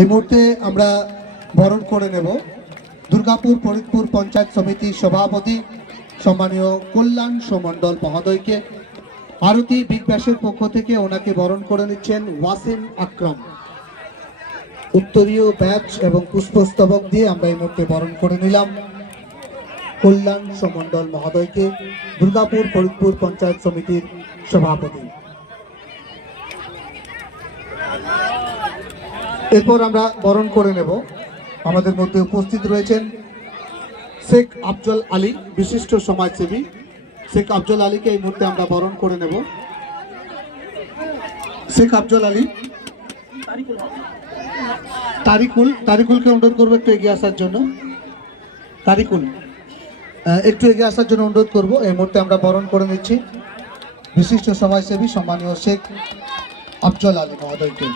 এই মুহূর্তে আমরা বরণ করে নেব দুর্গাপুর ফরিদপুর পঞ্চায়েত সমিতির সভাপতি সম্মানীয় কল্যাণ সুমণ্ডল মহোদয়কে। আরতি বিগ ব্যাশের পক্ষ থেকে ওনাকে বরণ করে নিচ্ছেন ওয়াসিম আকরাম। উত্তরীয় ব্যাচ এবং পুষ্পস্তবক দিয়ে আমরা এই মুহূর্তে বরণ করে নিলাম কল্যাণ সুমণ্ডল মহোদয়কে, দুর্গাপুর ফরিদপুর পঞ্চায়েত সমিতির সভাপতি। এরপর আমরা বরণ করে নেব, আমাদের মধ্যে উপস্থিত রয়েছেন শেখ আফজল আলী, বিশিষ্ট সমাজসেবী। শেখ আফজল আলীকে এই মুহূর্তে আমরা বরণ করে নেব। শেখ আফজল আলী, তারিকুলকে অনুরোধ করবো একটু এগিয়ে আসার জন্য। তারিকুল একটু এগিয়ে আসার জন্য অনুরোধ করব। এই মুহূর্তে আমরা বরণ করে নিচ্ছি বিশিষ্ট সমাজসেবী সম্মানীয় শেখ আফজল আলী মহোদয়কে।